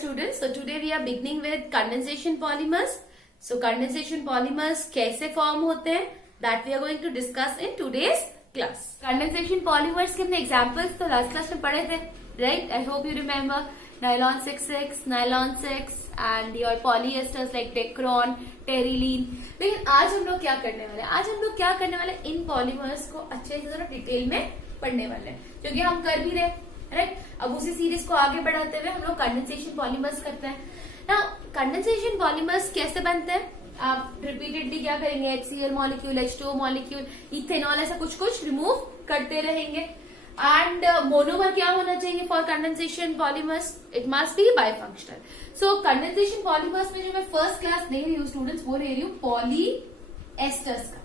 students. So today we are beginning with condensation polymers. So condensation polymers कैसे form होते हैं that we are going to discuss in today's class. Condensation polymers के हमने examples तो last class में पढ़े थे, right? I hope you remember nylon 6,6, nylon 6 and your polyesters like Dacron, Terylene. लेकिन आज हम लोग क्या करने वाले हैं? आज हम लोग क्या करने वाले इन polymers को अच्छे से जरा डिटेल में पढ़ने वाले हैं, क्योंकि हम कर भी रहे राइट। अब उसी सीरीज को आगे बढ़ाते हुए हम लोग कंडेंसेशन पॉलीमर्स करते हैं ना। कंडेंसेशन पॉलीमर्स कैसे बनते हैं? आप रिपीटेडली क्या करेंगे? HCl molecule, H2O molecule, ethanol, ऐसा कुछ कुछ रिमूव करते रहेंगे। एंड मोनोमर क्या होना चाहिए for condensation polymers? It must be bifunctional. So condensation polymers में जो मैं फर्स्ट क्लास ले रही हूँ स्टूडेंट्स, वो ले रही हूँ पॉलीएस्टर्स का,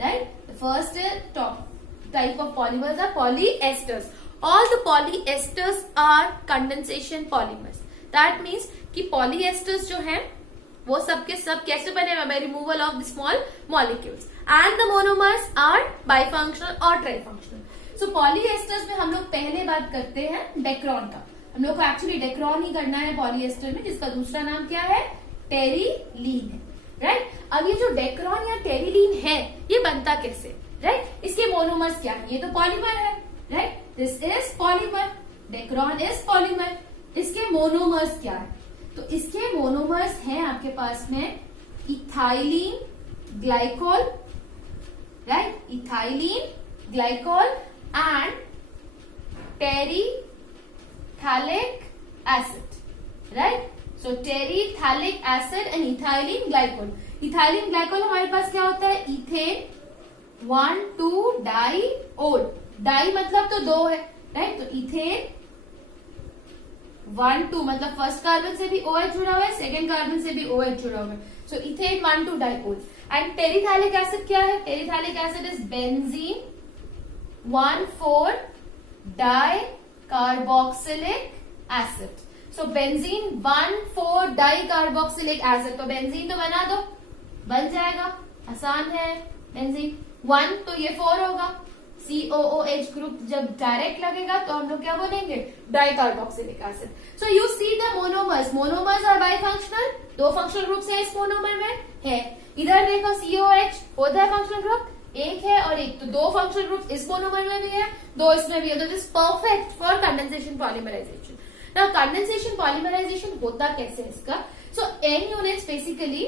right. First top type of polymers are polyesters. All the polyesters are condensation polymers. That means कि polyesters जो हैं वो सब के सब कैसे बने हुए? by removal of the small molecules. And the monomers are bifunctional or trifunctional. So polyesters में हम लोग पहले बात करते हैं डेक्रोन का। हम लोग को एक्चुअली डेक्रोन ही करना है पॉलीएस्टर में, जिसका दूसरा नाम क्या है? टेरिलीन है, राइट। अब ये जो डेक्रोन या टेरिलीन है ये बनता कैसे, राइट? इसके मोनोमर्स क्या है? ये तो पॉलीमर है, right. This is polymer, Dacron is polymer. इसके मोनोमर्स क्या है? तो इसके मोनोमर्स हैं आपके पास में ethylene glycol, right, ethylene glycol and terephthalic acid, right. So terephthalic acid and ethylene glycol. Ethylene glycol हमारे पास क्या होता है? इथेन 1,2-डाइओल। डाई मतलब तो दो है, राइट। तो इथेन 1,2 मतलब फर्स्ट कार्बन से भी OH जुड़ा हुआ है, सेकेंड कार्बन से भी OH जुड़ा हुआ है। सो इथेन 1,2-डाइओल। एंड टेरिथैलिक एसिड क्या है? टेरिथैलिक एसिड इज बेंजीन 1,4-डाई कार्बोक्सिलिक एसिड। सो बेंजीन 1,4-डाई कार्बोक्सिलिक एसिड। तो बेंजीन तो बना दो, बन जाएगा, आसान है। बेंजीन 1 तो ये 4 होगा। COOH ग्रुप जब डायरेक्ट लगेगा तो हम लोग क्या बोलेंगे? Di carboxylic acid. So you see the monomers. Monomers are bifunctional. दो फंक्शनल ग्रुप है इस मोनोमर में है। इधर देखो COH होता है फंक्शनल ग्रुप, एक है और एक, तो दो फंक्शनल ग्रुप इस मोनोमर में भी है, दो इसमें भी है। तो this perfect for condensation polymerisation. Now condensation polymerisation होता कैसे इसका? सो N यूनिट्स बेसिकली,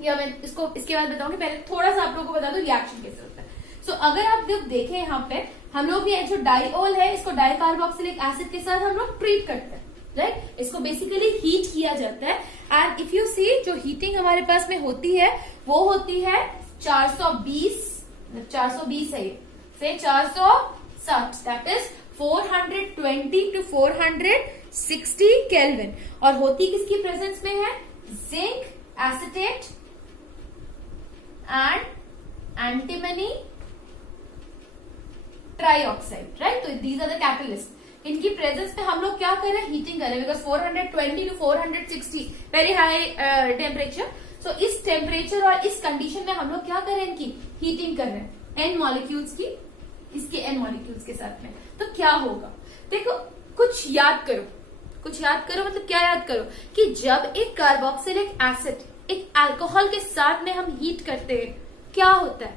या मैं इसको इसके बाद बताऊंगी, पहले थोड़ा सा आप लोगों को बता दूं रिएक्शन कैसे होता है। सो अगर आप लोग देखें यहाँ पे, हम लोग ये जो डाइओल है इसको डाई कार्बोक्सिलिक एसिड के साथ हम लोग ट्रीट करते हैं, राइट। इसको बेसिकली हीट किया जाता है। एंड इफ यू सी, जो हीटिंग हमारे पास में होती है वो होती है 420 है ये, से 460, दैट इज 420 to 460 केल्विन। और होती किसकी प्रेजेंस में है? Zinc acetate and antimony trioxide, right. तो दीज आर द कैटलिस्ट। इनकी प्रेजेंस पे हम लोग क्या कर रहे हैं? हीटिंग कर रहे हैं, because 420 to 460 very high temperature. So इस टेम्परेचर और इस कंडीशन में हम लोग क्या कर रहे हैं? इनकी हीटिंग कर रहे हैं एन मॉलिक्यूल्स की, इसके एन मॉलिक्यूल्स के साथ में। तो क्या होगा? देखो, कुछ याद करो मतलब क्या याद करो कि जब एक कार्बोक्सिलिक एसिड एक अल्कोहल के साथ में हम हीट करते हैं, क्या होता है?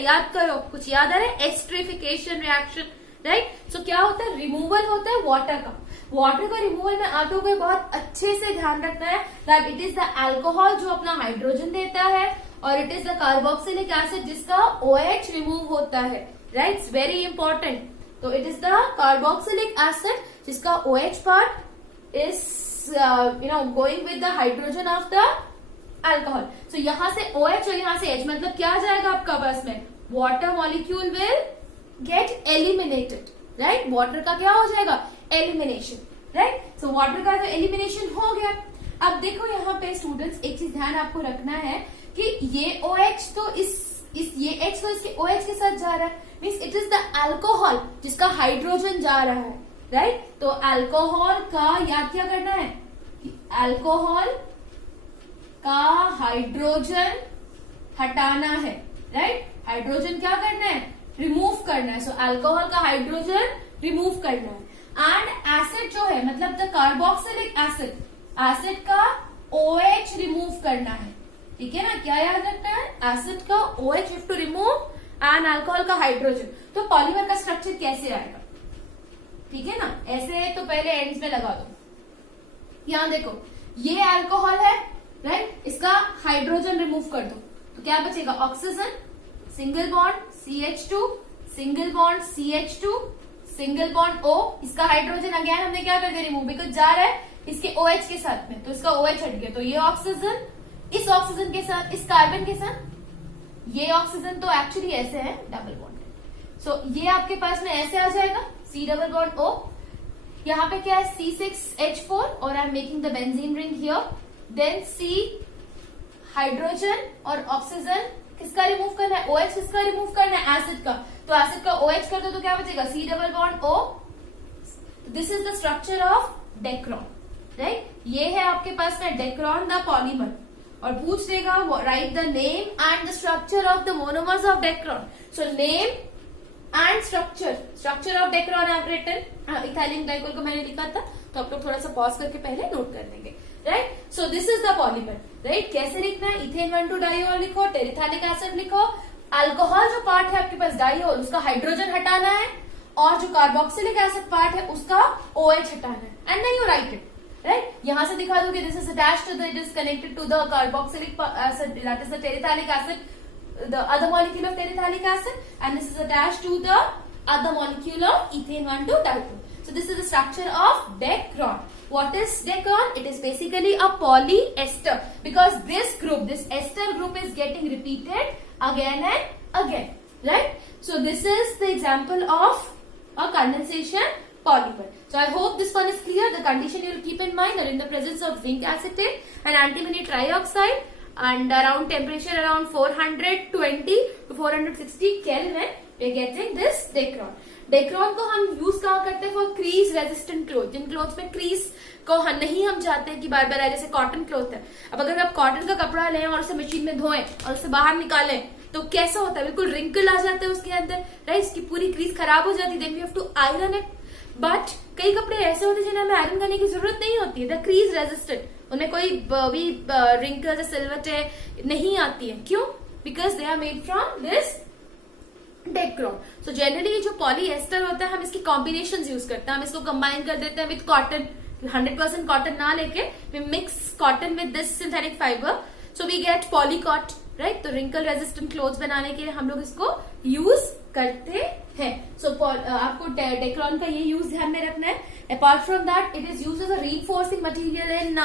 याद करो, कुछ याद आ रहा है? Esterification reaction, right. सो क्या होता है? रिमूवल होता है वाटर का। वाटर का रिमूवल में आप लोगों को बहुत अच्छे से ध्यान रखना है that it is the alcohol जो अपना हाइड्रोजन देता है, और it is the carboxylic acid जिसका OH रिमूव होता है, राइट। It's very important. तो it is the carboxylic acid जिसका OH part is going with the hydrogen of the alcohol. So यहाँ से OH और यहाँ से H, मतलब क्या आ जाएगा आपका पास में? Water molecule will get eliminated, right. Water का क्या हो जाएगा? Elimination, right. सो वाटर का तो एलिमिनेशन हो गया। अब देखो यहाँ पे स्टूडेंट्स, एक चीज ध्यान आपको रखना है कि ये OH तो ये H तो इसके OH के साथ जा रहा है, means it is the alcohol जिसका हाइड्रोजन जा रहा है, राइट। तो अल्कोहल का याद क्या करना है? अल्कोहल का हाइड्रोजन हटाना है, राइट। हाइड्रोजन क्या करना है? रिमूव करना है। सो अल्कोहल का हाइड्रोजन रिमूव करना है। एंड एसिड जो है मतलब द कार्बोक्सिलिक एसिड का OH रिमूव करना है, ठीक है ना। क्या याद रखना है, एसिड का OH have to remove and alcohol का हाइड्रोजन। तो पॉलीमर का स्ट्रक्चर कैसे आएगा, ठीक है ना, ऐसे तो पहले एंड्स में लगा दो। यहां देखो ये अल्कोहल है, राइट, इसका हाइड्रोजन रिमूव कर दो तो क्या बचेगा, oxygen, single bond CH2, single bond CH2, single bond O, इसका हाइड्रोजन अगेन हमने क्या कर दिया रिमूव, बिकॉज जा रहा है इसके OH के साथ में, तो इसका OH हट गया, तो ये ऑक्सीजन इस ऑक्सीजन के साथ, इस कार्बन के साथ, ये ऑक्सीजन तो एक्चुअली ऐसे है डबल बॉन्ड, सो ये आपके पास में ऐसे आ जाएगा C डबल बॉन्ड O। यहाँ पे क्या है C6H4 और I'm making the benzene ring here, then C hydrogen और ऑक्सीजन किसका रिमूव करना है, OH किसका रिमूव करना है, एसिड का, तो एसिड का OH कर दो तो क्या बचेगा C double bond O। This is the structure of Dacron, right, ये है आपके पास में डेक्रॉन द पॉलीमर। और पूछ देगा write the name and the structure of the monomers of Dacron, so name and structure of Dacron I have written, ethylene glycol को मैंने लिखा था, तो आप लोग थोड़ा सा पॉज करके पहले नोट कर लेंगे, right. So this is the polymer, right, कैसे लिखना है, इथेन 1,2 डाइऑल लिखो, टेरिथालिक एसिड लिखो, अल्कोहल जो पार्ट है आपके पास डाइऑल उसका हाइड्रोजन हटाना है, और जो कार्बोक्सिलिक एसिड पार्ट है उसका OH हटाना है, and then you write it, right. यहां से दिखा दो कि this is attached to the, it is connected to the carboxylic acid, that is the terephthalic acid, the other molecule of terephthalic acid, and this is attached to the other molecule of ethane 1,2 diol. So this is the structure of Dacron. What is Dacron? It is basically a polyester, because this group, this ester group is getting repeated again and again, right? So this is the example of a condensation polymer. So I hope this one is clear. The condition you will keep in mind are in the presence of zinc acetate and antimony trioxide and around temperature around 420 to 460 Kelvin, we are getting this Dacron. Dacron को हम use कहाँ करते हैं, for crease resistant cloth, जिन cloth में crease को नहीं हम चाहते हैं कि बार बार आए, जैसे कॉटन क्लोथ है। अब अगर आप कॉटन का कपड़ा लें और उसे मशीन में धोएं और उसे बाहर निकालें तो कैसा होता है, बिल्कुल रिंकल आ जाते हैं उसके अंदर, राइट, इसकी पूरी क्रीज खराब हो जाती है, then we have to iron it. But कई कपड़े ऐसे होते हैं जिन्हें हमें आयरन करने की जरूरत नहीं होती है, द क्रीज रेजिस्टेंट, उनमें कोई भी रिंकल्स या सिल्वटें नहीं आती है, क्यों, because they are made from this Dacron. So generally जो पॉलीएस्टर होता है हम इसकी कॉम्बिनेशन यूज करते हैं, हम इसको कंबाइन कर देते हैं विद कॉटन, 100% कॉटन ना लेके we mix cotton with this synthetic fibre, so we get polycot, right. तो रिंकल रेजिस्टेंट क्लोथ्स बनाने के लिए हम लोग इसको यूज करते हैं। सो आपको डेक्रॉन का ये यूज ध्यान में रखना है। Apart from that it is used as a reinforcing material in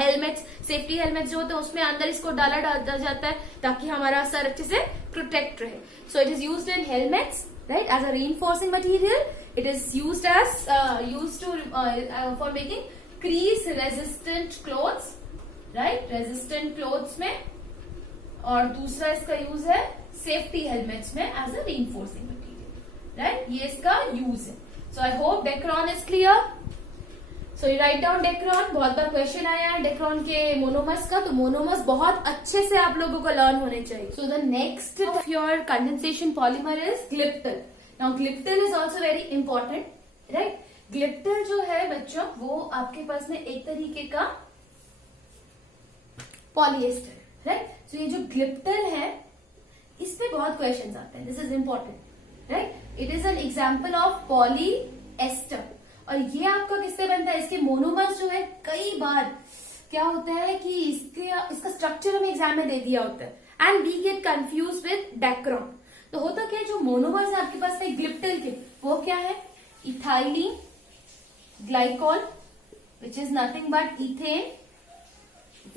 helmets, safety helmets जो होते हैं उसमें अंदर इसको डाला जाता है ताकि हमारा सर अच्छे से प्रोटेक्ट रहे। So it is used in helmets, right, as a reinforcing material. It is used as used to for making crease resistant clothes, right, resistant clothes में, और दूसरा इसका यूज है सेफ्टी हेलमेट्स में as a reinforcing material, right, ये इसका use है। So I hope Dacron is clear. So you write down Dacron, बहुत बार क्वेश्चन आया है डेक्रॉन के मोनोमर्स का, तो मोनोमर्स बहुत अच्छे से आप लोगों को लर्न होने चाहिए। सो the next of your condensation polymer is glyptal. Now glyptal is also very important, right. Glyptal जो है बच्चों वो आपके पास में एक तरीके का पॉलीएस्टर, राइट। सो ये जो ग्लिप्टल है इस पे बहुत क्वेश्चंस आते हैं, this is important, right. It is an example of polyester, और ये आपका किससे बनता है, इसके मोनोमर्स जो है कई बार क्या होता है कि इसका स्ट्रक्चर हमें एग्जाम में दे दिया होता है and we get confuse with Dacron. तो होता क्या है, जो मोनोमर्स है आपके पास में ग्लिप्टल के, वो क्या है, ethylene glycol which is nothing but ethane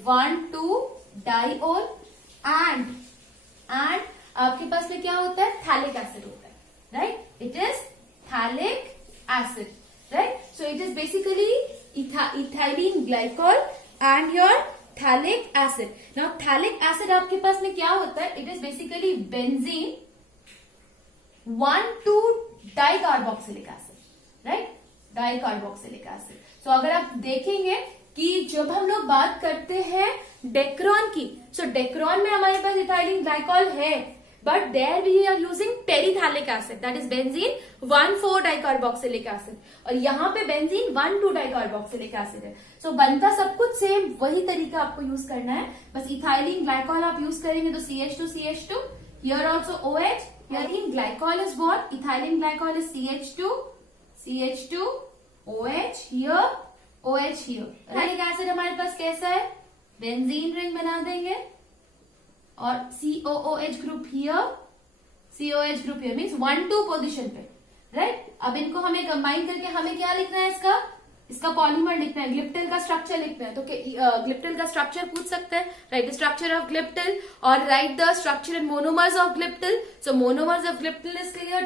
1,2 diol and आपके पास में क्या होता है, थैलिक एसिड होता है, right, it is phthalic acid, right. So it is basically ethylene glycol and your phthalic acid. Now phthalic acid आपके पास में क्या होता है, it is basically benzene 1,2 dicarboxylic acid, right, dicarboxylic acid. So अगर आप देखेंगे कि जब हम लोग बात करते हैं डेक्रॉन की, सो डेक्रॉन में हमारे पास इथाइलिन ग्लाइकोल है, but there we are using terephthalic acid, that is benzene 1,4-dicarboxylic acid, और यहाँ पे benzene 1,2-dicarboxylic acid है. So बनता सब कुछ सेम, वही तरीका आपको यूज करना है, बस इथाइलिन ग्लाइकॉल आप यूज करेंगे तो CH2, here also OH, here glycol is what, ethylene glycol is CH2, OH here, OH here. Terephthalic acid हमारे पास कैसा है, बेंजीन रिंग बना देंगे और COOH group here, COH group here, means 1-2 position पे, राइट. अब इनको हमें कंबाइन करके हमें क्या लिखना है, इसका पॉलीमर लिखना है, ग्लिप्टिल का स्ट्रक्चर लिखना है. तो ग्लिप्टिल का स्ट्रक्चर पूछ सकते हैं, write the structure of glyptal और write the structure and monomers of glyptal. So monomers of glyptal is clear,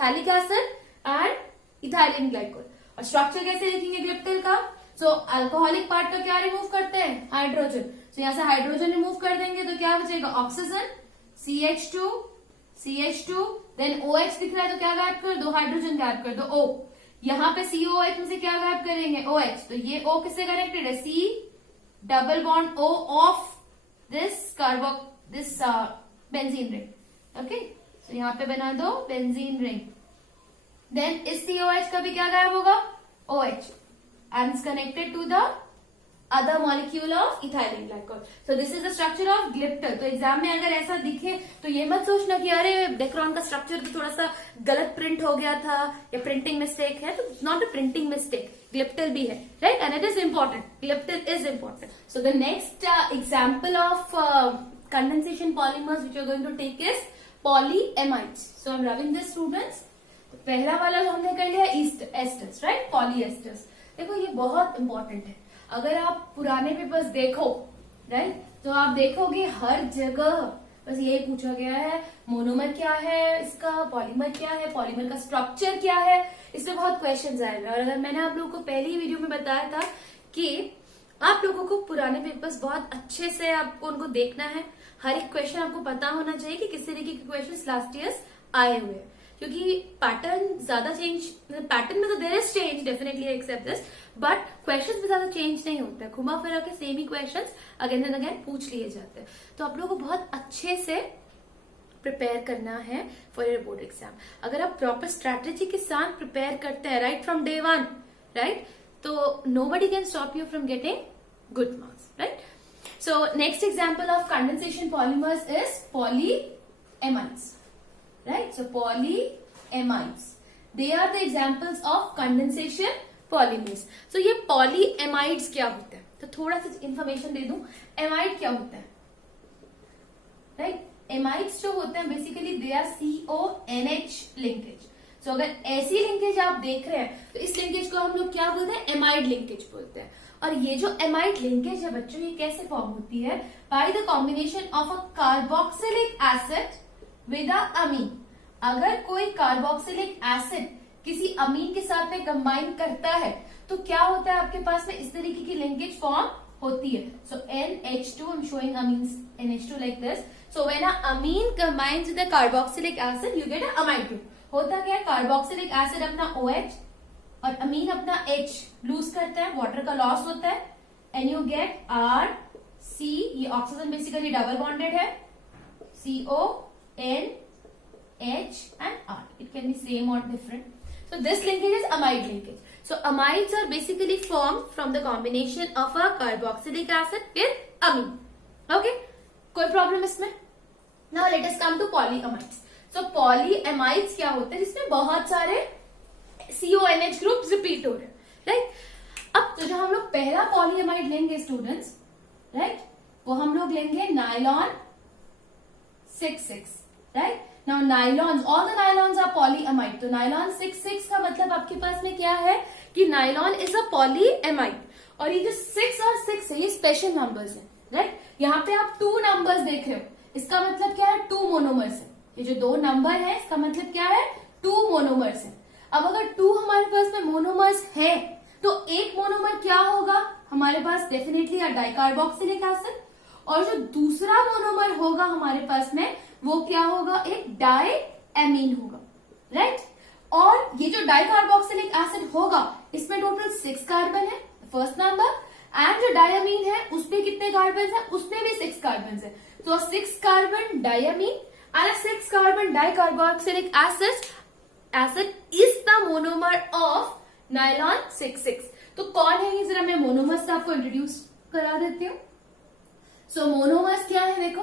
phthalic acid and ethylene glycol. और स्ट्रक्चर कैसे लिखेंगे ग्लिप्टिल का, सो अल्कोहलिक पार्ट का क्या रिमूव करते हैं, हाइड्रोजन. तो यहाँ से हाइड्रोजन रिमूव कर देंगे तो क्या बचेगा, ऑक्सीजन, CH2, देन OH दिख रहा है तो क्या गायब कर दो, हाइड्रोजन गायब कर दो, O. यहाँ पे COH में से क्या गायब करेंगे, OH. तो ये O किससे कनेक्टेड है, C double bond O of this benzene ring. Okay, तो यहाँ पे बना दो बेंजीन रिंग. देन इस COH का भी क्या गायब होगा, OH, and is connected to the other molecule of ethylene glycol. So this is the structure of gliptil. तो एग्जाम में अगर ऐसा दिखे तो ये मत सोचना कि अरे डेक्रोन का स्ट्रक्चर तो थोड़ा सा गलत प्रिंट हो गया था या प्रिंटिंग मिस्टेक है. तो not a printing mistake, glyptal भी है, right, and it is important. Glyptal is important. So the next example of condensation polymers which are going to take is polyamides. So I am loving this students. पहला वाला जो हमने कर लिया asters, right, polyesters. देखो ये बहुत important है. अगर आप पुराने पेपर्स देखो, राइट, तो आप देखोगे हर जगह बस यही पूछा गया है, मोनोमर क्या है इसका, पॉलीमर क्या है, पॉलीमर का स्ट्रक्चर क्या है. इसमें बहुत क्वेश्चंस आए हैं. और अगर मैंने आप लोगों को पहली ही वीडियो में बताया था कि आप लोगों को पुराने पेपर्स बहुत अच्छे से आपको उनको देखना है, हर एक क्वेश्चन आपको पता होना चाहिए कि किस तरीके के क्वेश्चन लास्ट ईयर आए हुए हैं. क्योंकि पैटर्न ज्यादा चेंज, पैटर्न में तो there is change, definitely accept this, but questions में ज्यादा चेंज नहीं होता है. घुमा फिरा के सेम ही क्वेश्चंस अगेन एंड अगेन पूछ लिए जाते हैं. तो आप लोगों को बहुत अच्छे से प्रिपेयर करना है फॉर योर बोर्ड एग्जाम. अगर आप प्रॉपर स्ट्रैटेजी के साथ प्रिपेयर करते हैं राइट फ्रॉम डे 1, राइट, तो nobody can stop you from getting good marks, right. So next example of condensation polymers is polyamides. Right, so polyamides, they are the examples of condensation polymers. So ये polyamides क्या होता है, तो थोड़ा सा information दे दूं. Amide क्या होता है, राइट, एमाइड्स जो होते हैं basically they are CONH linkage. So अगर ऐसी लिंकेज आप देख रहे हैं तो इस लिंकेज को हम लोग क्या बोलते हैं, एमाइड लिंकेज बोलते हैं. और ये जो एमाइड लिंकेज है बच्चों, ये कैसे फॉर्म होती है, by the combination of a carboxylic acid with amine. अगर कोई कार्बोक्सिलिक एसिड किसी अमीन के साथ में कंबाइन करता है तो क्या होता है, आपके पास में इस तरीके की लिंकेज फॉर्म होती है. So NH2, I'm showing amines NH2 like this. So when a amine combines with a carboxylic acid you get a amide group. होता क्या है, कार्बोक्सिलिक एसिड अपना OH और अमीन अपना H लूज करता है, वाटर का लॉस होता है, एंड यू गेट RC. ये ऑक्सीजन बेसिकली डबल बॉन्डेड है, CONH and R. It can be same or different. So this linkage is amide linkage. So amides are basically formed from the combination of a carboxylic acid with amine. Okay? कोई problem इसमें? Now let us come to polyamides. So polyamides क्या होते हैं, जिसमें बहुत सारे CONH group repeat हो रहे हैं, राइट. अब तो जो हम लोग पहला पॉलीएमाइड लेंगे स्टूडेंट्स, राइट, वो हम लोग लेंगे nylon 6,6, right. Now nylons, all the nylons are polyamide. तो नाइलॉन 6,6 का मतलब आपके पास में क्या है कि नाइलॉन इज अ पॉलीएमाइड. और ये जो 6 और 6 है ये स्पेशल नंबर्स हैं, राइट. यहाँ पे आप 2 नंबर्स देख रहे हो, इसका मतलब क्या है, 2 मोनोमर्स है. ये जो 2 नंबर है इसका मतलब क्या है, 2 मोनोमर्स है. अब अगर 2 हमारे पास में मोनोमर्स है तो एक मोनोमर क्या होगा हमारे पास, डेफिनेटली अ डाइकार्बोक्सिलिक एसिड. और जो दूसरा मोनोमर होगा हमारे पास में वो क्या होगा, एक डायएमीन होगा, राइट. और ये जो डाइकार्बोक्सिलिक एसिड होगा इसमें टोटल 6 कार्बन है, फर्स्ट नंबर, एंड जो डायमीन है उसमें कितने कार्बन है, उसमें भी 6 कार्बन है. तो 6 carbon diamine and a 6 carbon dicarboxylic acid is the monomer of nylon 6,6. तो कौन है ये, जरा मैं मोनोमर्स आपको इंट्रोड्यूस करा देती हूँ. सो मोनोमर्स क्या है देखो,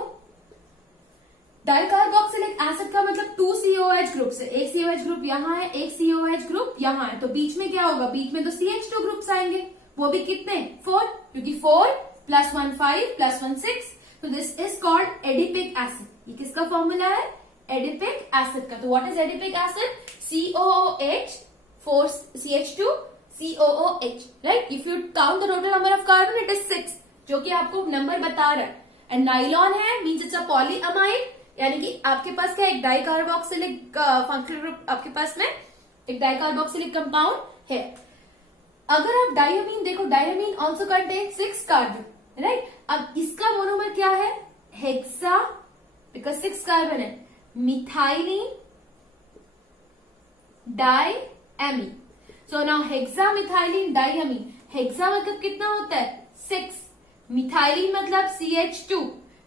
डाइकार्बोक्सिलिक एसिड का मतलब 2 COH ग्रुप से, एक COH ग्रुप यहाँ है, एक COH ग्रुप यहाँ है, तो बीच में क्या होगा, बीच में तो CH2 ग्रुप्स आएंगे, वो भी कितने 4, क्योंकि 4 + 1 5 + 1 6. तो this is called adipic acid. ये किसका फॉर्मूला है, एडिपिक एसिड का. तो what is adipic acid, COOH 4 CH2 COOH, right. If you count the total number of carbon it is 6, जो कि आपको नंबर बता रहा है. एंड नाइलॉन है मींस इट्स अ पॉलीअमाइड, यानी कि आपके पास क्या, एक डाइकार्बोक्सिलिक फंक्शनल ग्रुप आपके पास में एक डाइकार्बोक्सिलिक कंपाउंड है. अगर आप डायमीन देखो, diamine also contain 6 carbon, right. अब इसका मोनोमर क्या है, हेक्सा, बिकॉज 6 कार्बन है, methylene diamine. So now hexa methylene diamine, hexa मतलब कितना होता है 6, मिथाइलिन मतलब CH2,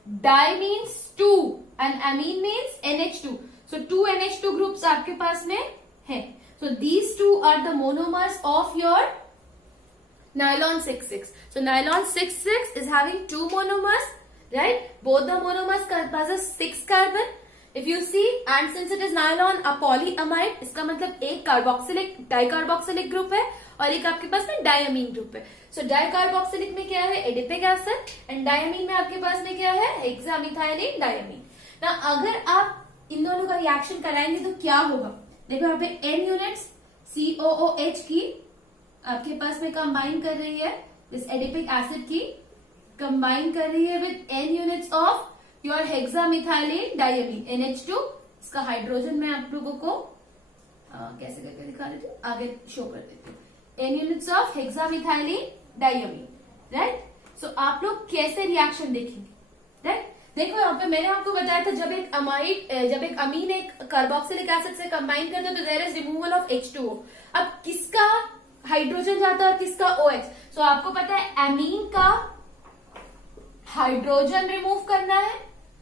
di means 2 and amine means NH2. So 2 NH2 groups आपके पास में है. So these 2 are the monomers of your nylon 6,6. So nylon 6,6 is having 2 monomers, right? Both the monomers possess 6 carbon. If you see, and since it is nylon a polyamide, इसका मतलब एक carboxylic dicarboxylic group है और एक आपके पास में diamine group है. सो डाइकार्बोक्सिलिक में क्या है, एडिपिक एसिड, एंड डायमीन में आपके पास में क्या है, हेक्सामिथाइलिन डायमीन. ना अगर आप इन दोनों का रिएक्शन कराएंगे तो क्या होगा, देखो यहाँ पे N यूनिट्स COOH की आपके पास में कंबाइन कर रही है, इस एडिपिक एसिड की कंबाइन कर रही है with N units of your hexamethylene diamine NH2. इसका हाइड्रोजन मैं आप लोगों को कैसे करके दिखा देती हूँ, आगे शो कर देती हूँ. N units of hexamethylene diamine, right. So आप लोग कैसे रिएक्शन देखेंगे, राइट. देखो यहाँ पे मैंने आपको बताया था, जब एक अमीन एक कार्बोक्सिलिक एसिड से कंबाइन करते हैं तो there is removal of H2O. अब किसका हाइड्रोजन जाता है और किसका OH. सो आपको पता है अमीन का हाइड्रोजन रिमूव करना है,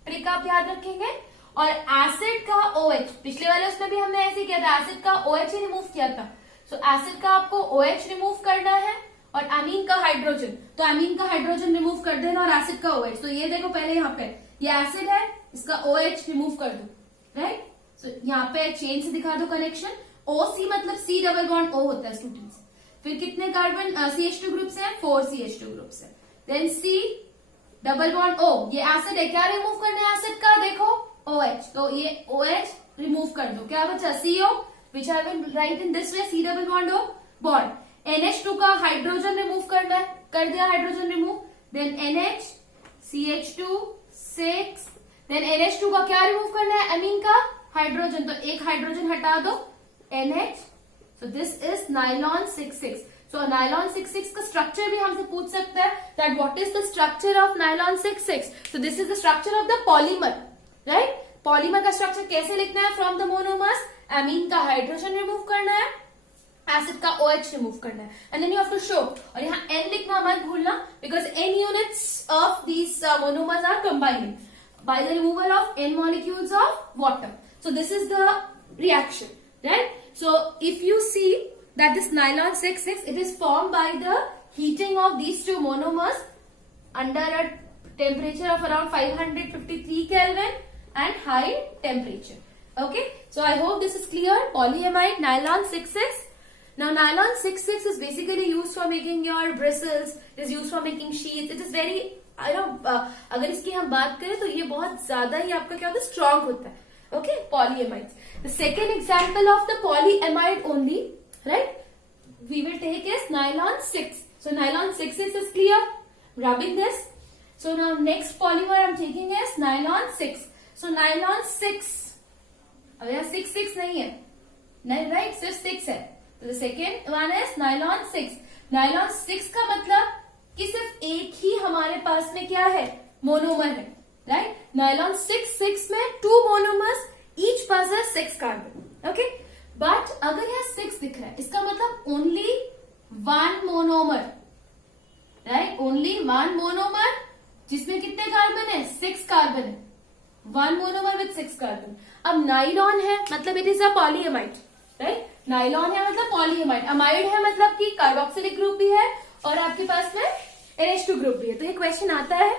ट्रिक आप याद रखेंगे, और एसिड का OH. पिछले वाले उसमें भी हमने ऐसे किया था, एसिड का OH ही रिमूव किया था. सो एसिड का आपको OH रिमूव करना है और अमीन का हाइड्रोजन, तो अमीन का हाइड्रोजन रिमूव कर देना और एसिड का OH. तो ये देखो पहले यहाँ पे ये एसिड है, इसका OH रिमूव कर दो, राइट. सो यहाँ पे चेन से दिखा दो कनेक्शन. OC मतलब C डबल बॉन्ड O होता है स्टूडेंट्स. फिर कितने कार्बन CH2 ग्रुप्स हैं, 4 CH2 ग्रुप्स हैं. Then C double bond O, ये एसिड है, क्या रिमूव करना है एसिड का, देखो OH, तो ये OH रिमूव कर दो, क्या बचा CO, which I will write in this way, C double bond O bond. NH2 का हाइड्रोजन रिमूव करना है, कर दिया hydrogen remove. Then NH CH2 6, then NH2 का क्या रिमूव करना है, अमीन का हाइड्रोजन, तो एक हाइड्रोजन हटा दो NH. So this is nylon 6,6. So nylon 6,6 का स्ट्रक्चर भी हमसे पूछ सकता है that what is the structure of nylon 6,6. So this is the structure of the polymer, right? Polymer का स्ट्रक्चर कैसे लिखना है, फ्रॉम द मोनोमर्स अमीन का हाइड्रोजन रिमूव करना है, एसिड का OH रिमूव करना है, and then you have to show. और यहाँ N लिखना मत भूलना, बिकॉज N units of these monomers are combining by the removal of N molecules of water. So this is the reaction, right? So if you see that this nylon 6,6, it is formed by the heating of these two monomers under a temperature of around 553 Kelvin and high temperature. Okay, so I hope this is clear. Polyamide nylon 6,6. Now nylon 6,6 is basically used for making your bristles. It is used for making sheets. It is very अगर इसकी हम बात करें तो ये बहुत ज्यादा ही आपका क्या होता है, स्ट्रॉन्ग होता है. Okay, polyamide. The second example of the polyamide only, right, we will take is nylon 6. So nylon 6,6 is clear. Rubbing this. So now next polymer I'm taking is nylon 6. So nylon 6. अब यहाँ 6,6 नहीं है, नहीं, right, सिर्फ 6 है. तो the second one is nylon 6. nylon 6 का मतलब कि सिर्फ एक ही हमारे पास में क्या है, मोनोमर है, राइट. नायलॉन 6,6 में 2 monomers, each possess 6 carbon. Okay, but अगर यहाँ 6 दिख रहा है, इसका मतलब only 1 monomer, right, only 1 monomer, जिसमें कितने कार्बन है, 6 कार्बन है, 1 monomer with 6 कार्बन। अब नाइलॉन है मतलब it is a polyamide, right? Nylon है मतलब पॉलीएमाइड, अमाइड है मतलब कि कार्बोक्सिलिक ग्रुप भी है और आपके पास में NH2 ग्रुप भी है। तो ये क्वेश्चन आता है,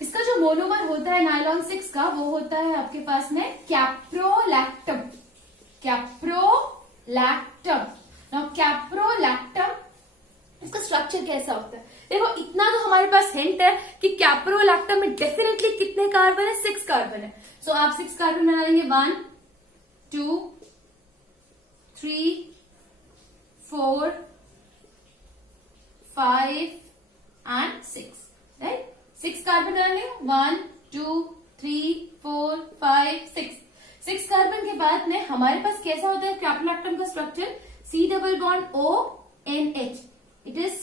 इसका जो मोनोमर होता है नाइलॉन 6 का वो होता है आपके पास में कैप्रोलैक्टम। कैप्रोलैक्टम। नाउ कैप्रोलैक्टम, इसका स्ट्रक्चर कैसा होता है? देखो इतना तो हमारे पास हिंट है कि कैप्रोलैक्टम में डेफिनेटली कितने कार्बन है? 6 कार्बन है। सो आप 6 कार्बन बना लेंगे, 1 2 3 4 5 एंड 6, राइट? 6 कार्बन बना लेंगे, 1 2 3 4 5 6 कार्बन के बाद में हमारे पास कैसा होता है कैप्रोलैक्टम का structure? C double bond O NH। It is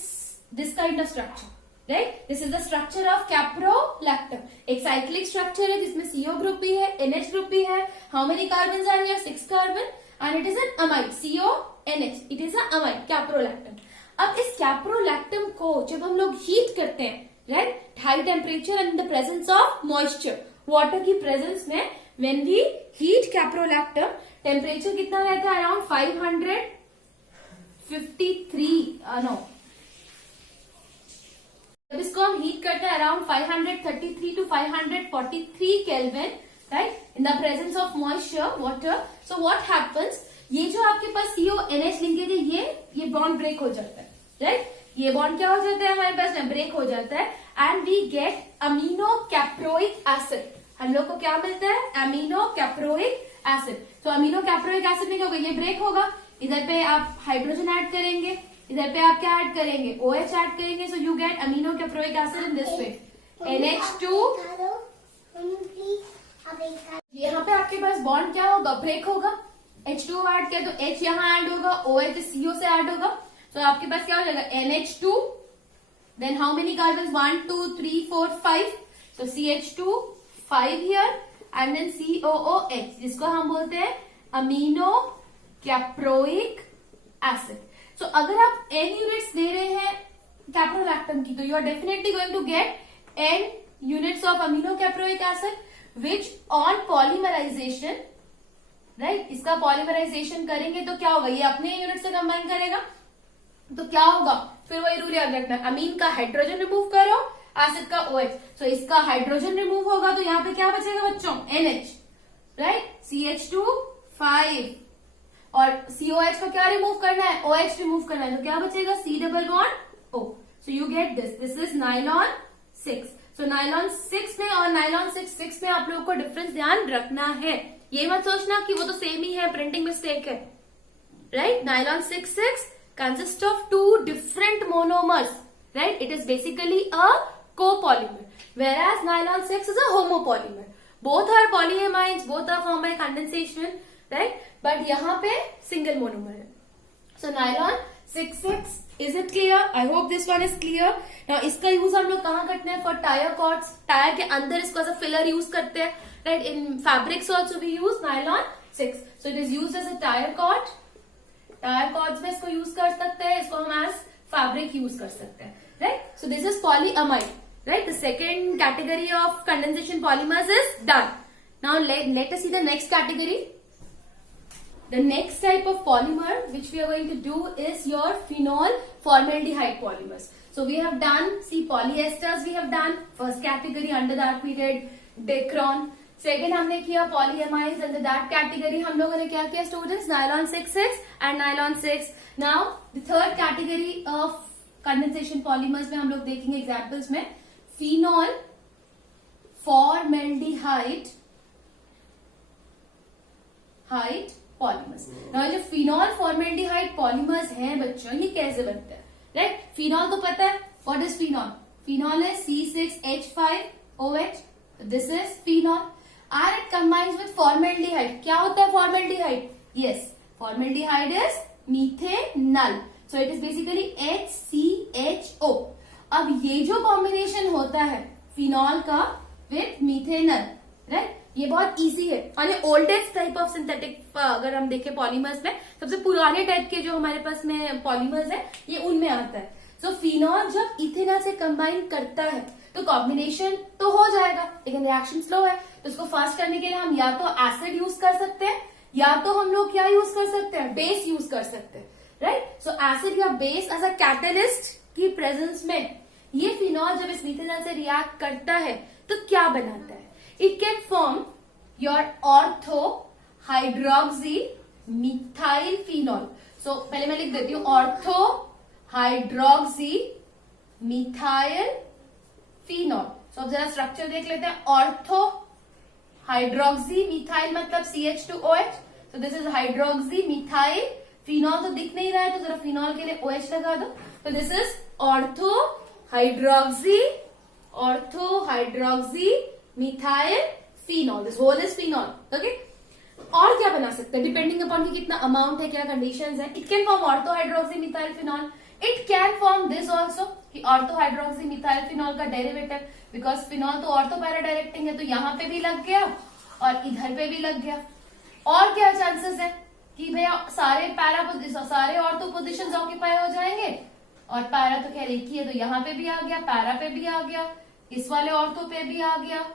this kind of structure, right? This is the structure of caprolactam. एक cyclic structure है जिसमें CO ग्रुप भी है, NH ग्रुप भी है। How many carbons are here? 6 carbon and it is an amide, CONH. It is an amide, caprolactam. अब इस caprolactam को जब हम लोग हीट करते हैं, right? High temperature and in the presence of moisture, water की presence में when we heat caprolactam, temperature कितना रहता है? Around 553 जब इसको हम हीट करते हैं around 533 to 543 kelvin, right? In the presence of moisture water. So what happens, ये जो आपके पास CONH लिंकेज है ये बॉन्ड ब्रेक हो जाता है, राइट? ये बॉन्ड क्या हो जाता है हमारे पास में? ब्रेक हो जाता है and we get amino caproic acid. हम लोग को क्या मिलता है? Amino caproic acid. तो अमीनो कैप्रोइक एसिड में क्या होगा? ये ब्रेक होगा, इधर पे आप हाइड्रोजन ऐड करेंगे, इधर पे आप क्या ऐड करेंगे? OH ऐड करेंगे। So you get amino caproic acid in this way, NH2। यहाँ पे आपके पास बॉन्ड क्या होगा? ब्रेक होगा। H2 ऐड किया तो H यहाँ ऐड होगा, OH CO से ऐड होगा। तो आपके पास क्या हो जाएगा? NH2, then how many carbon? 1 2 3 4 5। तो CH2 5 here and then COOH, जिसको हम बोलते हैं अमीनो कैप्रोइक एसिड। सो अगर आप n यूनिट्स दे रहे हैं कैप्रोलैक्टम की तो you are definitely going to get n units of amino caproic acid which on polymerisation, right? इसका पॉलीमराइजेशन करेंगे तो क्या होगा? ये अपने यूनिट से कंबाइन करेगा तो क्या होगा? फिर वही रूल याद रखना, अमीन का हाइड्रोजन रिमूव करो, एसिड का OH। सो इसका हाइड्रोजन रिमूव होगा तो यहाँ पे क्या बचेगा बच्चों? NH, right? CH2 5 और COH को क्या रिमूव करना है? OH रिमूव करना है तो क्या बचेगा? C double bond O। So you get this is nylon 6। So nylon 6 में और नाइलॉन 6 में आप लोगों को डिफरेंस ध्यान रखना है। ये मत सोचना कि वो तो सेम ही है, प्रिंटिंग मिस्टेक है, right? Nylon 6 consist of 2 different monomers, right? It is basically a copolymer, whereas nylon 6 is a homopolymer. Both are polyamides, both are formed by condensation, right? But यहाँ पे सिंगल मोनोमर है। So nylon 6 is it clear? I hope this one is clear. Now इसका use हम लोग कहाँ करते हैं? For tire cords, tyre के अंदर इसको एज अ फिलर यूज करते हैं, right? In fabrics also we use nylon 6. So it is used as a tire cord. Tyre cords में इसको यूज कर सकते हैं, इसको हम एज फैब्रिक यूज कर सकते हैं, right? So this is polyamide, right? The second category of condensation polymers is done. Now let us see the next category. The next type of polymer which we are going to do is your phenol formaldehyde polymers. So we have done, see, polyesters we have done. First category, under that we did Dacron. Second हमने किया polyamides. Under that category हम लोगों ने क्या किया students? Nylon 6 and nylon 6. Now the third category of condensation polymers में हम लोग देखेंगे examples में phenol formaldehyde पॉलीमर्स। now जो फिनॉल फॉर्मेल्डिहाइड पॉलीमर्स हैं बच्चों, ये कैसे बनते हैं? राइट? फिनॉल तो पता है, व्हाट इज फिनॉल? फिनॉल है C6H5OH, this is phenol and it combines with formaldehyde. क्या होता है formaldehyde? Yes, formaldehyde is methanol, so it is basically HCHO। अब ये जो कॉम्बिनेशन होता है फिनॉल का विद मीथेनॉल, राइट? ये बहुत इजी है और ये ओल्डेस्ट टाइप ऑफ सिंथेटिक, अगर हम देखें पॉलीमर्स में सबसे पुराने टाइप के जो हमारे पास में पॉलीमर्स है ये उनमें आता है। सो फिनॉल जब इथेनॉल से कंबाइन करता है तो कॉम्बिनेशन तो हो जाएगा, लेकिन रिएक्शन स्लो है, तो इसको फास्ट करने के लिए हम या तो एसिड यूज कर सकते हैं या तो हम लोग क्या यूज कर सकते हैं, बेस यूज कर सकते हैं, राइट। सो एसिड या बेस एज अ कैटलिस्ट की प्रेजेंस में ये फिनॉल जब इस मीथेनॉल से रिएक्ट करता है तो क्या बनाता है, it can form your ortho hydroxy methyl phenol. So पहले मैं लिख देती हूँ ortho hydroxy methyl phenol. So अब जरा स्ट्रक्चर देख लेते हैं। ऑर्थो हाइड्रोक्सी मिथाइल मतलब CH2OH, so this is hydroxy methyl phenol. तो दिख नहीं रहा है तो जरा फिनॉल के लिए OH लगा दो। तो this is ortho hydroxy methyl phenol, this whole is phenol, okay. और क्या बना सकते हैं डिपेंडिंग अपॉन कि कितना अमाउंट है, क्या कंडीशंस है। It can form ortho hydroxy methyl phenol, it can form this also कि ऑर्थो हाइड्रोक्सी मिथाइल फिनॉल का डेरिवेटिव, बिकॉज फिनॉल तो ऑर्थो पैरा डायरेक्टिंग है तो यहाँ पे भी लग गया और इधर पे भी लग गया। और क्या चांसेस है कि भैया सारे ऑर्थो पोजिशन ऑक्यूपाई हो जाएंगे और पैरा तो खैर एक ही है तो यहाँ पे भी आ गया, पैरा पे भी आ गया, इस वाले ऑर्थो पे भी आ गया,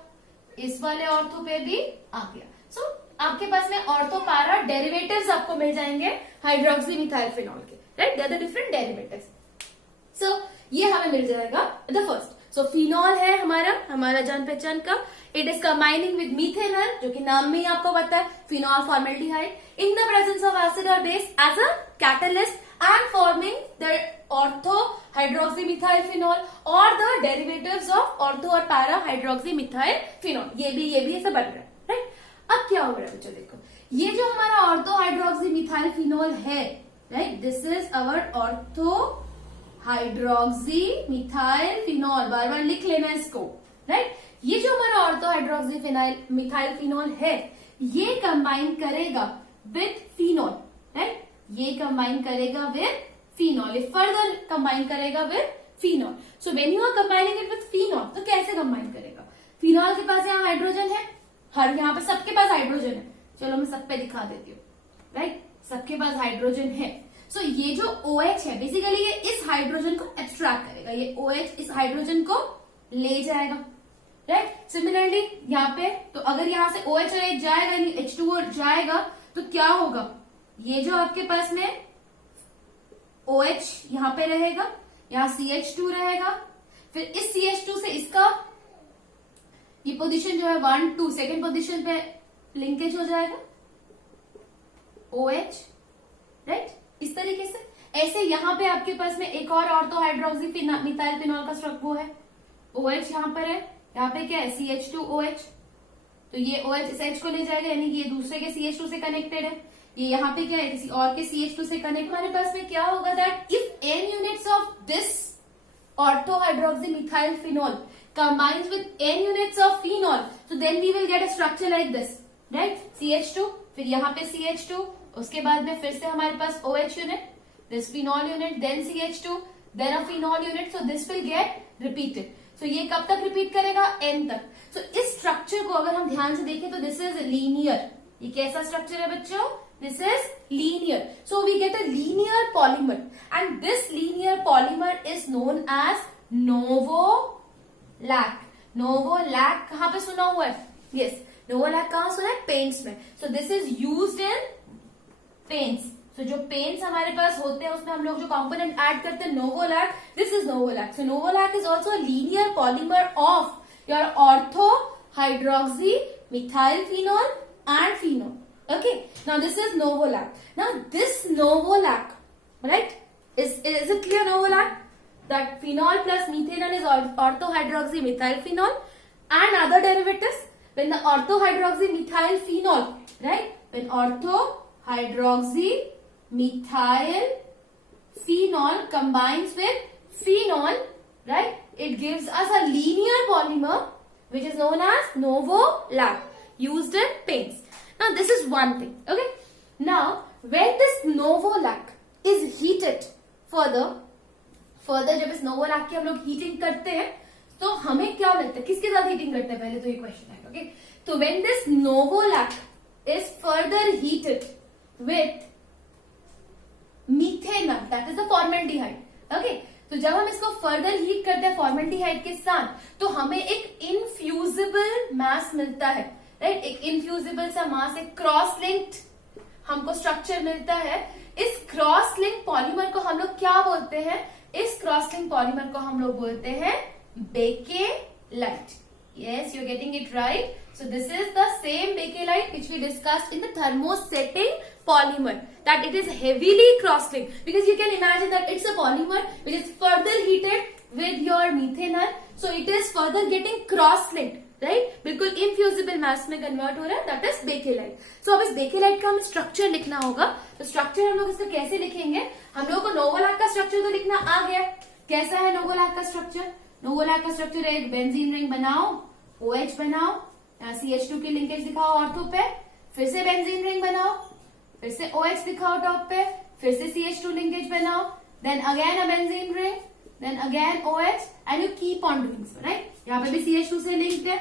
इस वाले ऑर्थो पे भी आ गया। सो आपके पास में ऑर्थो पैरा डेरिवेटिव्स आपको मिल जाएंगे हाइड्रोक्सी मिथाइल फिनॉल के, right, they are the different derivatives. So ये हमें मिल जाएगा द फर्स्ट। सो फिनॉल है हमारा जान पहचान का, it is combining with methanol, जो कि नाम में ही आपको पता है phenol formaldehyde in the presence of acid और base as a catalyst and forming the ortho hydroxy methyl phenol or the derivatives of ortho और para hydroxy methyl phenol। ये भी ऐसा बन रहा है, राइट। अब क्या हो रहा है बच्चों, देखो ये जो हमारा ortho hydroxy methyl phenol है, right, this is our ortho hydroxy methyl phenol, बार बार लिख लेना इसको, राइट। ये जो हमारा ortho hydroxy methyl phenol है ये कंबाइन करेगा विथ फिनॉल, राइट, ये कंबाइन करेगा विथ फिनॉल, ये फर्दर कंबाइन करेगा with phenol. So when you are combining it with phenol तो कैसे कंबाइन करेगा, फिनॉल के पास यहाँ हाइड्रोजन है, हर यहाँ पे सबके पास हाइड्रोजन है, चलो मैं सब पे दिखा देती हूँ, राइट, सबके पास हाइड्रोजन है। सो ये जो OH है बेसिकली ये इस हाइड्रोजन को एक्सट्रैक्ट करेगा, ये OH इस हाइड्रोजन को ले जाएगा, राइट। सिमिलरली यहाँ पे तो अगर यहाँ से OH और H जाएगा नहीं, H2O जाएगा तो क्या होगा, ये जो आपके पास में OH यहाँ पे रहेगा, यहाँ CH2 रहेगा, फिर इस CH2 से इसका ये पोजीशन जो है 1 2 सेकेंड पोजीशन पे लिंकेज हो जाएगा OH, राइट, इस तरीके से। ऐसे यहाँ पे आपके पास में एक और ऑर्थो हाइड्रोक्सी मिथाइल फिनॉल का स्ट्रक्चर वो है, OH यहाँ पर है, यहाँ पे क्या है CH2OH, तो ये OH इस H को ले जाएगा, यानी कि ये दूसरे के CH2 से कनेक्टेड है, ये यहाँ पे क्या है किसी और के CH2 से कनेक्ट। हमारे पास में क्या होगा that if n units of this ortho hydroxy methyl phenol combines with n units of phenol, so then we will get a structure like this, right, CH2, फिर यहाँ पे CH2, उसके बाद में फिर से हमारे पास OH unit, this phenol unit, then CH2, then a phenol unit, so this will get repeated। so ये कब तक रिपीट करेगा, n तक। so इस स्ट्रक्चर को अगर हम ध्यान से देखें तो दिस इज लीनियर, ये कैसा स्ट्रक्चर है बच्चों, this is linear, so we get a linear polymer and this linear polymer is known as novolac। novolac कहाँ पे सुना हुआ है, yes, novolac कहाँ सुना है, पेंट्स में। so this is used in paints, so जो पेंट्स हमारे पास होते हैं उसमें हम लोग जो कंपोनेंट ऐड करते हैं novolac, this is novolac। so novolac is also a linear polymer of your ortho hydroxy methyl phenol and phenol, okay। now this is novolac, now this novolac, right, is it clear, novolac, that phenol plus methanol is ortho hydroxy methyl phenol and other derivatives। when the ortho hydroxy methyl phenol, right, when ortho hydroxy methyl phenol combines with phenol, right, it gives us a linear polymer which is known as novolac, used in paints। now this is one thing, okay। now when this novolac is heated further जब इस novolac की हम लोग heating करते हैं तो हमें क्या लगता है, किसके साथ हीटिंग करते हैं, पहले तो ये क्वेश्चन है, ओके। तो when this novolac is further heated with methanol, that is the formaldehyde, okay। तो जब हम इसको फर्दर हीट करते हैं फॉर्मेल्डिहाइड के साथ, तो हमें एक इनफ्यूजिबल मास मिलता है, राइट। एक इनफ्यूजिबल सा मास, एक क्रॉस लिंक्ड हमको स्ट्रक्चर मिलता है। इस क्रॉस लिंक पॉलीमर को हम लोग क्या बोलते हैं? इस क्रॉस लिंक पॉलीमर को हम लोग बोलते हैं bakelite. Yes, you're getting it right. So this is the same bakelite which we discussed in the thermosetting polymer, that it is heavily cross-linked, because you can imagine that it's a polymer which is further heated with your methanol, so it is further getting cross-linked, right? बिल्कुल infusible mass में convert हो रहा है, that is bakelite. So अब इस bakelite का हमें structure लिखना होगा। तो structure हम लोग इसका कैसे लिखेंगे? हम लोगों को नोवोलैक का structure तो लिखना आ गया। कैसा है नोवोलैक का structure? नोवोलैक का structure है, एक बेंजीन रिंग बनाओ, OH बनाओ, CH2 की लिंकेज दिखाओ ऑर्थो पे, फिर से बेंजीन रिंग बनाओ, फिर से OH दिखाओ टॉप पे, फिर से CH2 लिंकेज बनाओ, then again a benzene ring, then again OH, and you keep on doing so, right. यहाँ पे भी CH2 से लिंक्ड है,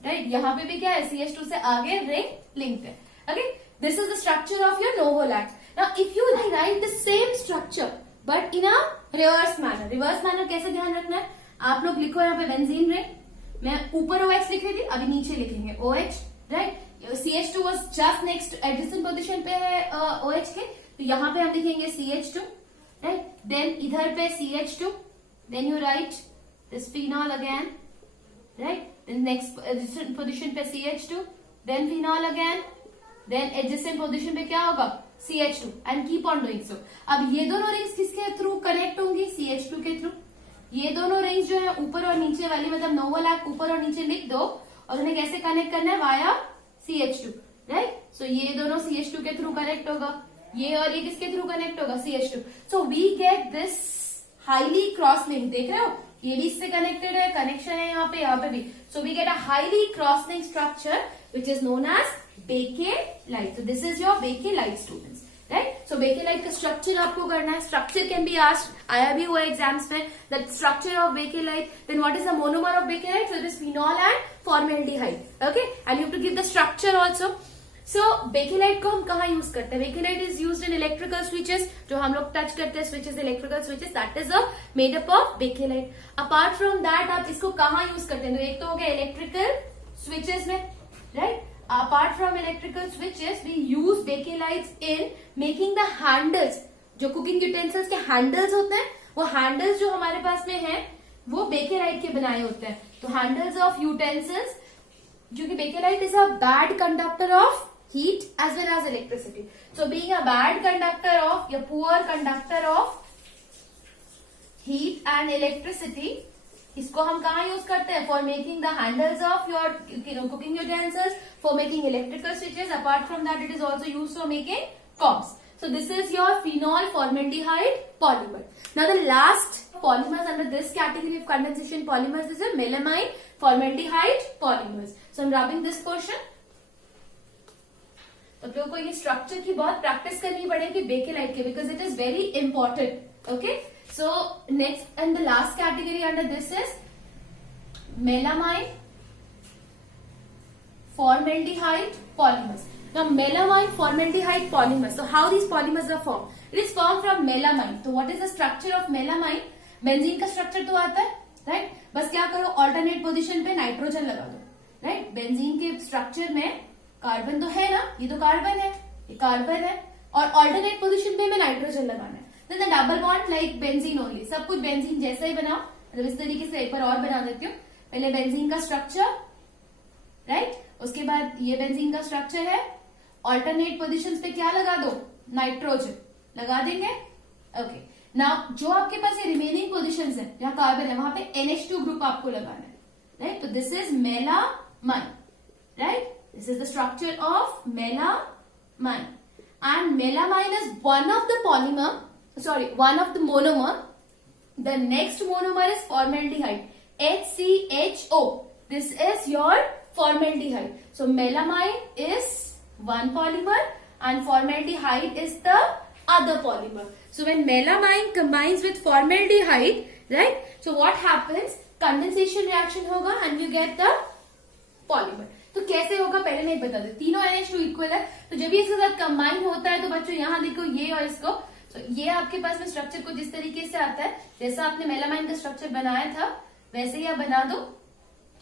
राइट। यहाँ पे भी क्या है? CH2 से आगे रिंग लिंक्ड है। Okay, this is the structure of your novolac. Now if you write the same structure but in a reverse manner, reverse manner कैसे ध्यान रखना है? आप लोग लिखो यहाँ पे बेंजीन रिंग, मैं ऊपर OH लिख रही थी, अभी नीचे लिखेंगे OH, right. CH2 was just next adjacent position पे है OH के, तो यहाँ पे हम लिखेंगे CH2, राइट। देन इधर पे CH2, then you write this phenol again, right. Then next adjacent position पे CH2, then phenol again, then adjacent position पे क्या होगा? CH2, and keep on doing so. अब ये दोनों रिंग्स किसके थ्रू कनेक्ट होंगी? CH2 के थ्रू। ये दोनों रिंग्स जो है ऊपर और नीचे वाली, मतलब नोवोलैक ऊपर और नीचे लिख दो, और उन्हें कैसे कनेक्ट करना है? Via CH2, right. सो ये दोनों CH2 के थ्रू कनेक्ट होगा, ये और ये किसके थ्रू कनेक्ट होगा? CH2। So we get this highly cross link, देख रहे हो? ये भी इससे कनेक्टेड है, कनेक्शन है यहाँ पे भी। So we get a highly cross link structure which is known as Bakelite. So this is your Bakelite students, right. So Bakelite का स्ट्रक्चर आपको करना है। स्ट्रक्चर कैन बी आस्क्ड, आया भी हुआ एग्जाम्स में, that structure of Bakelite, then what is the monomer of Bakelite? So it is phenol and formaldehyde, okay, and you have to give the structure also. So Bakelite को हम कहाँ use करते हैं? Bakelite is used in electrical switches, जो हम लोग touch करते हैं switches, electrical switches, that is made up of Bakelite. Apart from that आप इसको कहाँ यूज करते हैं? तो एक तो हो गया इलेक्ट्रिकल स्विचेस में, right. Apart from electrical switches, we use bakelites in making the handles. जो कुकिंग यूटेंसिल्स के हैंडल्स होते हैं, वो हैंडल्स जो हमारे पास में हैं, वो बेकेलाइट के बनाए होते हैं। तो हैंडल्स ऑफ यूटेंसिल्स, जो कि Bakelite is a bad conductor of heat as well as electricity. So being a bad conductor of या poor conductor of heat and electricity, इसको हम कहाँ यूज करते हैं? For making the handles of your cooking utensils, for making electrical switches. Apart from that it is also use for making combs. So this is your phenol formaldehyde polymer. Now the last polymers under this category of condensation polymers is a melamine formaldehyde polymers. So I'm rubbing this portion. तो आप लोगों को ये structure की बहुत practice करनी पड़ेगी bakelite के, because it is very important. Okay. So next and the last category under this is melamine formaldehyde polymers. Now melamine formaldehyde polymers. So how these polymers are formed? It is formed from melamine. So what is the structure of melamine? Benzene का structure तो आता है, right. बस क्या करो, alternate position पे nitrogen लगा दो, राइट। बेंजीन के स्ट्रक्चर में कार्बन तो है ना, ये तो कार्बन है, ये कार्बन है, और ऑल्टरनेट पोजीशन पे में नाइट्रोजन लगाना है। Then the double bond like benzene only, सब कुछ बेंजीन जैसा ही बनाओ। मतलब इस तरीके से एक बार और बना देती हूँ। पहले बेंजीन का स्ट्रक्चर, राइट, उसके बाद ये बेंजीन का स्ट्रक्चर है, ऑल्टरनेट पोजीशंस पे क्या लगा दो? नाइट्रोजन लगा देंगे, ओके। नाउ जो आपके पास ये रिमेनिंग पोजीशंस है जहां कार्बन है, वहां पे NH2 ग्रुप आपको लगाना है, राइट। तो this is melamine, right. This is the structure of melamine, and melamine is one of the polymer, sorry, one of the monomer. The next monomer is formaldehyde, HCHO. This is your formaldehyde. So melamine is one polymer and formaldehyde is the other polymer. So when melamine combines with formaldehyde, right? So what happens? Condensation reaction होगा and you get the polymer. तो कैसे होगा पहले मैं बता दूं। तीनों NH2 equal है, तो जब ये इसके साथ कंबाइन होता है तो बच्चों यहाँ देखो ये और इसको, सो ये आपके पास में स्ट्रक्चर को जिस तरीके से आता है, जैसा आपने मेलामाइन का स्ट्रक्चर बनाया था वैसे ही आप बना दो,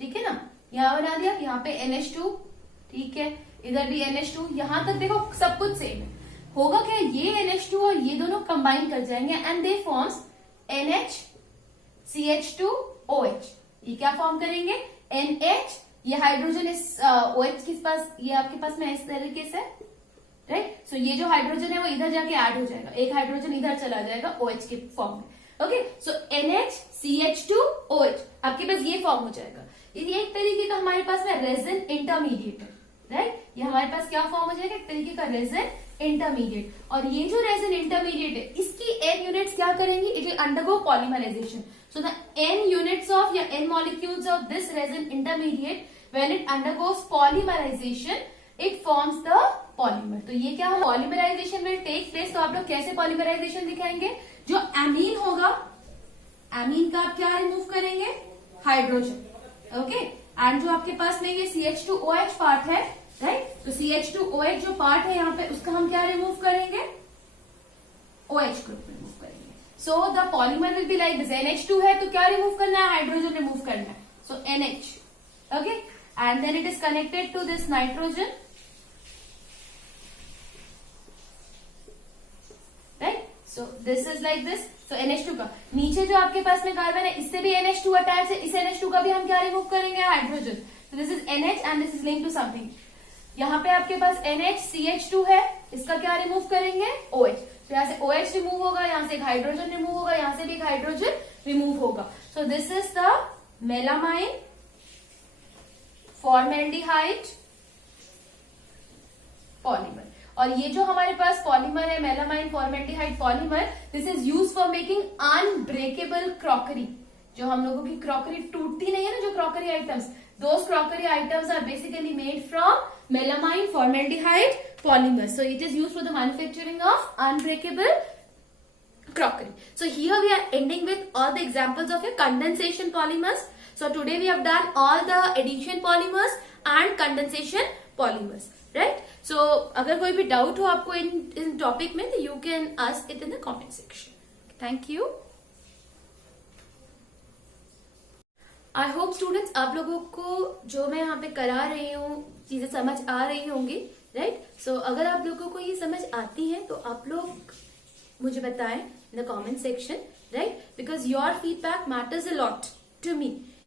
ठीक है ना। यहाँ बना दिया, यहाँ पे NH2, ठीक है, इधर भी NH2, यहां तक देखो सब कुछ सेम है। होगा क्या, ये NH2 और ये दोनों कंबाइन कर जाएंगे and they forms NH CH2OH। ये क्या फॉर्म करेंगे, NH, ये हाइड्रोजन इस OH के पास, ये आपके पास में इस तरीके से, राइट। सो ये जो हाइड्रोजन है वो इधर जाके ऐड हो जाएगा, एक हाइड्रोजन इधर चला जाएगा OH के फॉर्म में। ओके, सो NH CH2OH आपके पास ये फॉर्म हो जाएगा। ये एक तरीके का हमारे पास में रेजिन इंटरमीडिएट है, राइट। ये हमारे पास क्या फॉर्म हो जाएगा, एक तरीके का रेजिन इंटरमीडिएट। और ये जो रेजिन इंटरमीडिएट है इसकी N यूनिट्स क्या करेंगी, it will undergo polymerisation. So the N units of या N molecules of this resin intermediate when it undergoes polymerisation it forms the polymer. तो ये क्या, हम पॉलीमराइजेशन विल टेक प्लेस। तो आप लोग कैसे पॉलीमराइजेशन दिखाएंगे, जो एमीन होगा, एमीन का आप क्या रिमूव करेंगे, हाइड्रोजन, ओके। एंड जो आपके पास में ये CH2OH पार्ट है, राइट, तो CH2OH जो पार्ट है यहाँ पे उसका हम क्या रिमूव करेंगे, OH ग्रुप रिमूव करेंगे। So the polymer will be like this. NH2 है तो क्या रिमूव करना है, हाइड्रोजन रिमूव करना है, so NH, okay, and then it is connected to this nitrogen, right. So this is like this. So NH2 का नीचे जो आपके पास में कार्बन है इससे भी NH2 अटैच है, इस NH2 का भी हम क्या रिमूव करेंगे, हाइड्रोजन। तो this is NH and this is link to something. यहाँ पे आपके पास NH CH2 है, इसका क्या रिमूव करेंगे, OH। तो यहाँ से OH रिमूव होगा, यहाँ से एक हाइड्रोजन रिमूव होगा, यहाँ से भी एक हाइड्रोजन रिमूव होगा। सो this is the melamine formaldehyde polymer. और ये जो हमारे पास पॉलीमर है melamine formaldehyde polymer, this is use for making unbreakable crockery. जो हम लोगों की क्रॉकरी टूटती नहीं है ना, जो crockery items, those crockery items are basically made from melamine formaldehyde polymer. So it is used for the manufacturing of unbreakable crockery. So here we are ending with all the examples of your condensation polymers. So today we have done all the addition polymers and condensation polymers, right? So अगर कोई भी doubt हो आपको in topic में, तो you can ask it in the comment section. Thank you. I hope students आप लोगों को जो मैं यहाँ पे करा रही हूँ चीजें समझ आ रही होंगी, राइट। सो अगर आप लोगों को ये समझ आती है तो आप लोग मुझे बताएं in the comment section, right, because your feedback matters a lot to me.